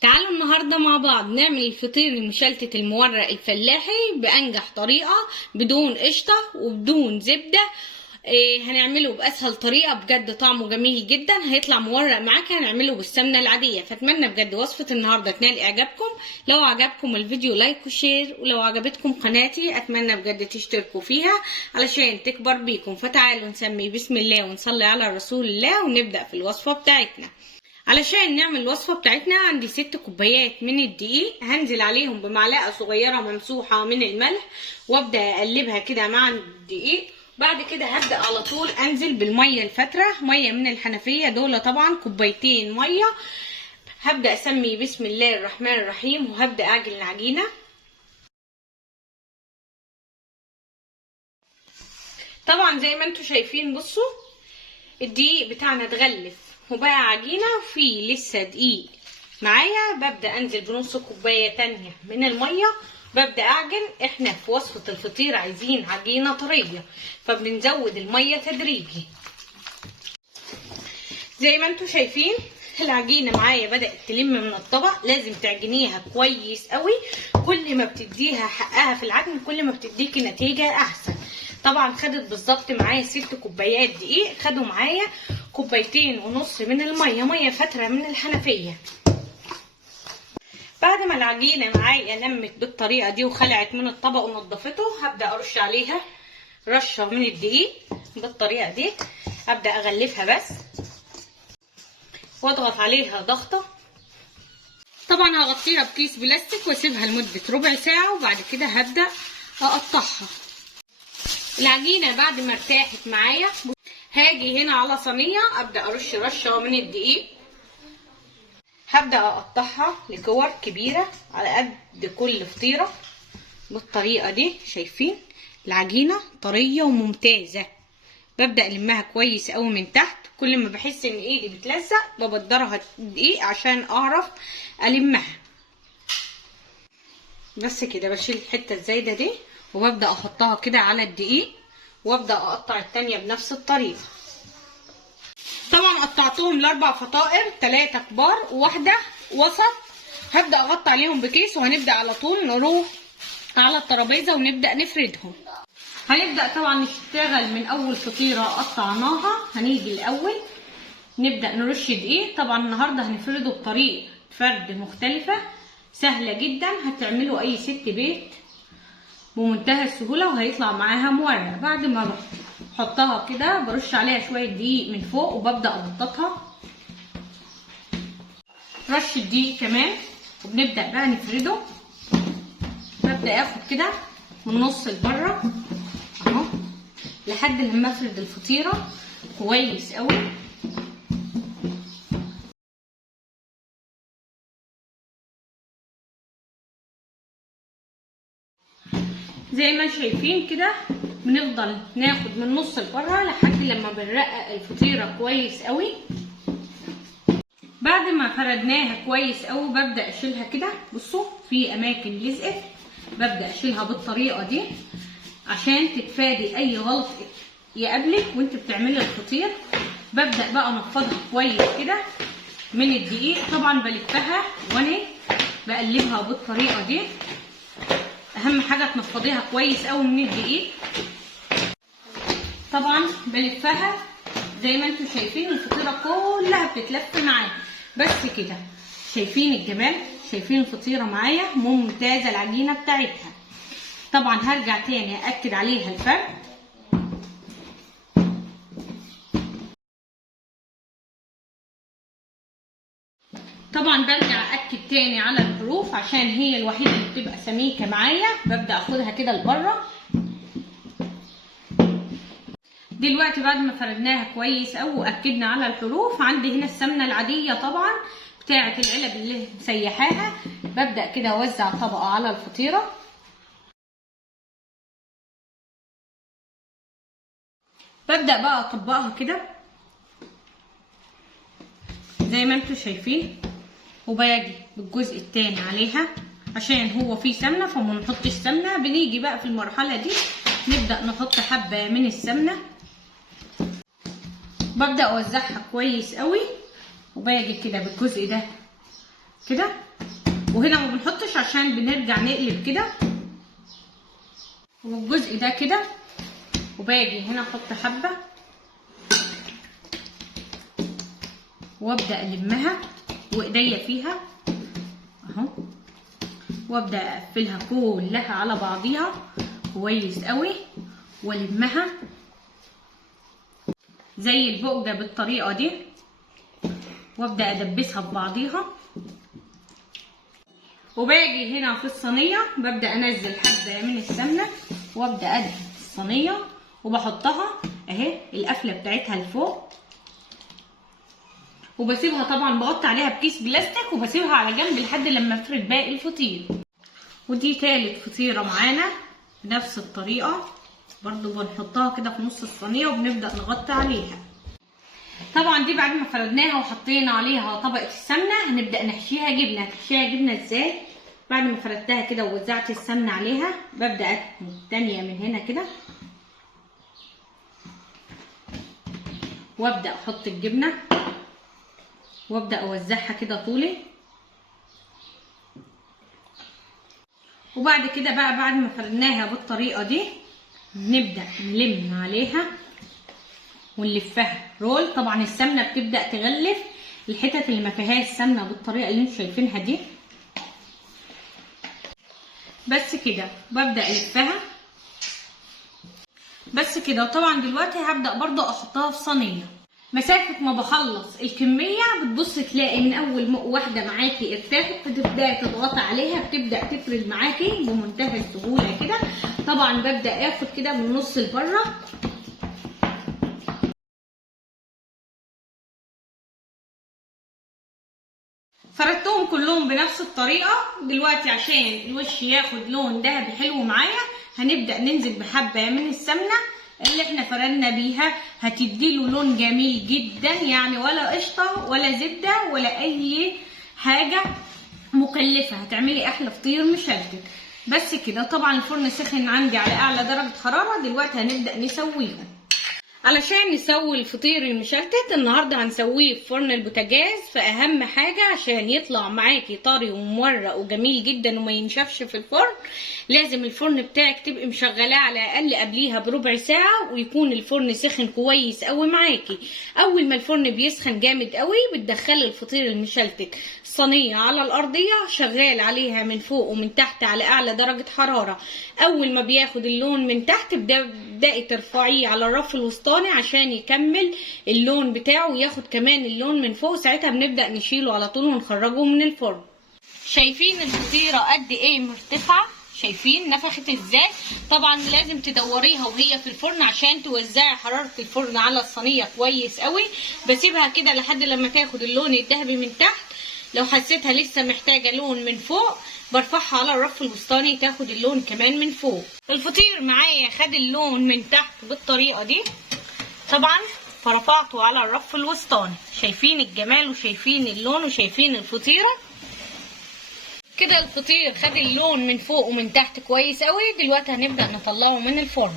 تعالوا النهاردة مع بعض نعمل الفطير المشلتت المورق الفلاحي بأنجح طريقة بدون قشطة وبدون زبدة. هنعمله بأسهل طريقة، بجد طعمه جميل جدا، هيطلع مورق معاك. هنعمله بالسمنة العادية. فأتمنى بجد وصفة النهاردة تنال إعجابكم. لو عجبكم الفيديو لايك وشير، ولو عجبتكم قناتي أتمنى بجد تشتركوا فيها علشان تكبر بيكم. فتعالوا نسمي بسم الله ونصلي على رسول الله ونبدأ في الوصفة بتاعتنا. علشان نعمل الوصفة بتاعتنا عندي 6 كوبايات من الدقيق، هنزل عليهم بمعلقة صغيرة ممسوحة من الملح وابدأ اقلبها كده مع الدقيق. بعد كده هبدأ على طول انزل بالمية الفترة، مية من الحنفية، دول طبعا كوبايتين مية. هبدأ اسمي بسم الله الرحمن الرحيم وهبدأ اعجن العجينة. طبعا زي ما انتوا شايفين، بصوا الدقيق بتاعنا اتغلف وبقى عجينة، وفي لسه دقيق معايا. ببدأ انزل بنص كوباية تانية من المية، ببدأ اعجن. احنا في وصفة الفطير عايزين عجينة طرية، فبنزود المية تدريجي. زي ما انتوا شايفين العجينة معايا بدأت تلم من الطبق. لازم تعجنيها كويس قوي، كل ما بتديها حقها في العجن كل ما بتديكي نتيجة احسن. طبعا خدت بالظبط معايا 6 كوبايات دقيق، خدوا معايا 2.5 كوباية من المية، مية فترة من الحنفية. بعد ما العجينة معايا لمت بالطريقة دي وخلعت من الطبق ونضفته، هبدأ ارش عليها رشة من الدقيق بالطريقة دي. ابدأ اغلفها بس واضغط عليها ضغطة. طبعا هغطيها بكيس بلاستيك واسيبها لمدة ربع ساعة، وبعد كده هبدأ اقطعها. العجينة بعد ما ارتاحت معايا هاجي هنا على صينية، ابدأ ارش رشة من الدقيق. هبدأ اقطعها لكور كبيرة على قد كل فطيرة بالطريقة دي. شايفين العجينة طرية وممتازة. ببدأ المها كويس قوي من تحت، كل ما بحس ان ايدي بتلزق ببدرها دقيق عشان اعرف المها. بس كده بشيل الحتة الزايدة دي وببدأ احطها كده على الدقيق، وابدأ اقطع التانية بنفس الطريقة. طبعا قطعتهم ل4 فطائر، 3 كبار وواحدة وسط. هبدأ اغطي عليهم بكيس وهنبدأ على طول نروح على الترابيزة ونبدأ نفردهم. هنبدأ طبعا نشتغل من اول فطيرة قطعناها. هنيجي الاول نبدأ نرش دقيق. طبعا النهاردة هنفرده بطريقة فرد مختلفة سهلة جدا، هتعملوا اي ست بيت بمنتهى السهولة وهيطلع معاها مورق. بعد ما بحطها كده برش عليها شوية دقيق من فوق وببدأ ابططها رش الدقيق كمان، وبنبدأ بقى نفرده. ببدأ اخد كده من النص لبره اهو لحد لما افرد الفطيرة كويس قوي. زي ما شايفين كده بنفضل ناخد من النص لبره لحد لما بنرقق الفطيره كويس قوي. بعد ما فردناها كويس قوي ببدا اشيلها كده. بصوا في اماكن لزقت، ببدا اشيلها بالطريقه دي عشان تتفادي اي غلط يقابلك وانت بتعملي الفطير. ببدا بقى انفضها كويس كده من الدقيق. طبعا بلفها وانا بقلبها بالطريقه دي. اهم حاجه تنفضيها كويس قوي من الدقيق. طبعا بلفها زي ما انتم شايفين الفطيره كلها بتتلف معايا بس كده. شايفين الجمال؟ شايفين الفطيره معايا ممتازه العجينه بتاعتها. طبعا هرجع تاني ااكد عليها الفرد. طبعا برجع اكد تاني على الحروف عشان هي الوحيده اللي بتبقى سميكه معايا. ببدا اخدها كده لبره. دلوقتي بعد ما فردناها كويس قوي واكدنا على الحروف، عندي هنا السمنه العاديه طبعا بتاعه العلب اللي مسيحاها. ببدا كده اوزع طبقه على الفطيره. ببدا بقى اطبقها كده زي ما انتم شايفين، وباجي بالجزء التاني عليها عشان هو فيه سمنه فما نحطش سمنه. بنيجي بقى في المرحله دي نبدا نحط حبه من السمنه. ببدا اوزعها كويس قوي وباجي كده بالجزء ده كده وهنا ما بنحطش عشان بنرجع نقلب كده، والجزء ده كده. وباجي هنا احط حبه وابدا المها وايديا فيها اهو، وابدا اقفلها كلها على بعضيها كويس قوي والمها زي البقجه بالطريقه دي، وابدا ادبسها ببعضيها. وباجي هنا في الصينيه ببدا انزل حبه من السمنه وابدا ادهن الصينيه وبحطها اهي القفله بتاعتها لفوق، وبسيبها طبعا بغطي عليها بكيس بلاستيك وبسيبها على جنب لحد لما افرد باقي الفطير. ودي تالت فطيره معانا بنفس الطريقه برضو، بنحطها كده في نص الصينيه وبنبدا نغطي عليها. طبعا دي بعد ما فردناها وحطينا عليها طبقه السمنه هنبدا نحشيها جبنه. هتحشيها جبنه ازاي؟ بعد ما فردتها كده ووزعت السمنه عليها ببدا اتني التانيه من هنا كده، وابدا احط الجبنه وابدا اوزعها كده طولي. وبعد كده بقى بعد ما فردناها بالطريقه دي نبدا نلم عليها ونلفها رول. طبعا السمنه بتبدا تغلف الحتت اللي ما فيهاش سمنه بالطريقه اللي انتوا شايفينها دي. بس كده ببدا الفها بس كده. وطبعا دلوقتي هبدا برضو احطها في صينيه. مسافه ما بخلص الكميه بتبص تلاقي من اول واحده معاكي ارتاحت، فتبداي تضغطي عليها بتبدا تفرد معاكي بمنتهى السهوله كده. طبعا ببدا اخد كده من النص لبره. فردتهم كلهم بنفس الطريقه. دلوقتي عشان الوش ياخد لون ذهبي حلو معايا هنبدا ننزل بحبه من السمنه اللي احنا فردنا بيها، هتديله لون جميل جدا، يعني ولا قشطه ولا زبده ولا اي حاجه مكلفه، هتعملي احلى فطير مشلتت. بس كده. طبعا الفرن سخن عندي على اعلى درجه حراره. دلوقتي هنبدا نسويهم. علشان نسوي الفطير المشلتت النهارده هنسويه في فرن البوتاجاز. فاهم حاجه عشان يطلع معاكي طري ومورق وجميل جدا وما ينشفش في الفرن، لازم الفرن بتاعك تبقي مشغلاه على الاقل قبليها بربع ساعه، ويكون الفرن سخن كويس قوي معاكي. اول ما الفرن بيسخن جامد قوي بتدخلي الفطير المشلتت صينيه على الارضيه شغال عليها من فوق ومن تحت على اعلى درجه حراره. اول ما بياخد اللون من تحت بدأي ترفعيه على الرف الوسطاني عشان يكمل اللون بتاعه وياخد كمان اللون من فوق. ساعتها بنبدأ نشيله على طول ونخرجه من الفرن. شايفين الفطيرة قد ايه مرتفعة؟ شايفين نفخت ازاي؟ طبعا لازم تدوريها وهي في الفرن عشان توزعي حرارة الفرن على الصينية كويس قوي. بسيبها كده لحد لما تاخد اللون الذهبي من تحت. لو حسيتها لسه محتاجة لون من فوق برفعها على الرف الوسطاني تاخد اللون كمان من فوق. الفطير معايا خد اللون من تحت بالطريقة دي طبعا، فرفعته على الرف الوسطاني. شايفين الجمال وشايفين اللون وشايفين الفطيرة كده. الفطير خد اللون من فوق ومن تحت كويس قوي. دلوقتي هنبدأ نطلعه من الفرن.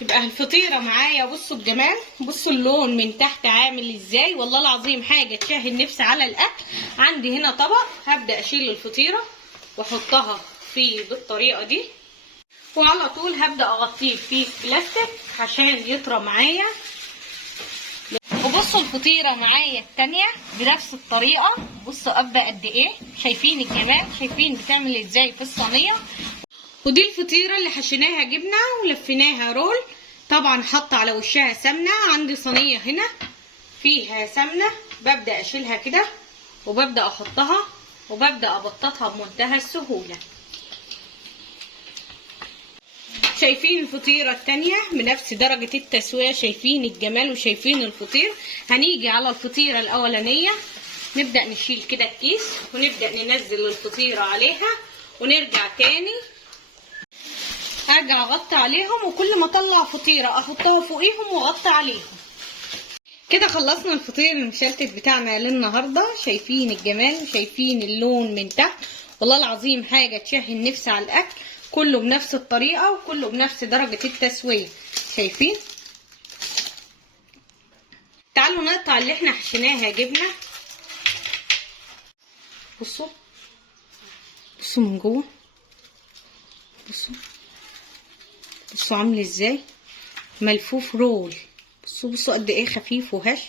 يبقى الفطيرة معايا بصوا الجمال، بصوا اللون من تحت عامل ازاي، والله العظيم حاجة تشهي النفس على الاكل. عندي هنا طبق هبدأ اشيل الفطيرة واحطها فيه بالطريقة دي، وعلى طول هبدأ اغطيه بكيس بلاستيك عشان يطرى معايا. وبصوا الفطيرة معايا التانية بنفس الطريقة. بصوا قبة قد ايه، شايفين الجمال، شايفين بتعمل ازاي في الصينية. ودي الفطيرة اللي حشيناها جبنة ولفيناها رول. طبعا حط على وشها سمنة. عندي صينية هنا فيها سمنة ببدأ اشيلها كده وببدأ احطها وببدأ ابططها بمنتهى السهولة. شايفين الفطيرة التانية بنفس درجة التسوية، شايفين الجمال وشايفين الفطير. هنيجي على الفطيرة الاولانية نبدأ نشيل كده الكيس ونبدأ ننزل الفطيرة عليها ونرجع تاني. هرجع اغطي عليهم وكل ما اطلع فطيره احطها فوقيهم واغطي عليهم. كده خلصنا الفطير المشلتت بتاعنا للنهارده. شايفين الجمال وشايفين اللون من تحت، والله العظيم حاجه تشهي النفس على الاكل. كله بنفس الطريقه وكله بنفس درجه التسويه. شايفين؟ تعالوا نقطع اللي احنا حشيناها جبنه. بصوا بصوا من جوه، بصوا عامل ازاي، ملفوف رول. بصوا قد ايه خفيف وهش.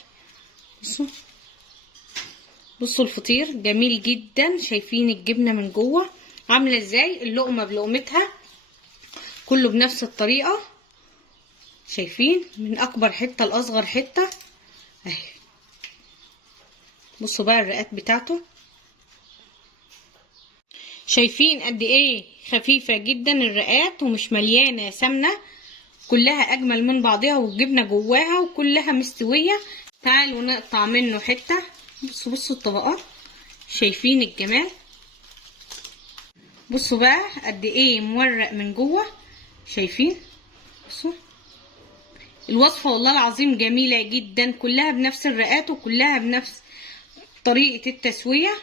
بصوا الفطير جميل جدا. شايفين الجبنه من جوه عامله ازاي، اللقمه بلقمتها، كله بنفس الطريقه. شايفين من اكبر حته لاصغر حته اهي. بصوا بقى الرقات بتاعته، شايفين قد ايه خفيفه جدا الرقات ومش مليانه سمنه، كلها اجمل من بعضها والجبنه جواها وكلها مستويه. تعالوا نقطع منه حته. بصوا الطبقات، شايفين الجمال. بصوا بقى قد ايه مورق من جوه. شايفين؟ بصوا الوصفه والله العظيم جميله جدا، كلها بنفس الرقات وكلها بنفس طريقه التسويه،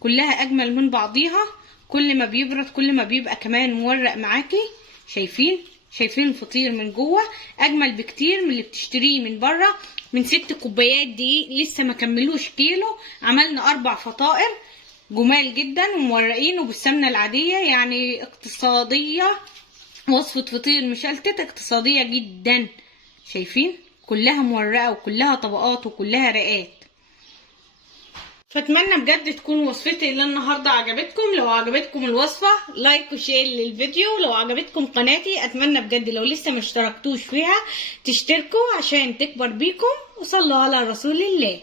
كلها اجمل من بعضيها. كل ما بيبرد كل ما بيبقى كمان مورق معاكي. شايفين الفطير من جوه اجمل بكتير من اللي بتشتريه من بره. من 6 كوبايات دقيق لسه ما كملوش كيلو، عملنا 4 فطائر جمال جدا ومورقين وبالسمنه العاديه، يعني اقتصاديه. وصفه فطير مشلتت اقتصاديه جدا. شايفين كلها مورقه وكلها طبقات وكلها رقات. فاتمنى بجد تكون وصفتي اللي النهارده عجبتكم. لو عجبتكم الوصفه لايك وشير للفيديو. لو عجبتكم قناتي اتمنى بجد لو لسه ما اشتركتوش فيها تشتركوا عشان تكبر بيكم. وصلوا على رسول الله.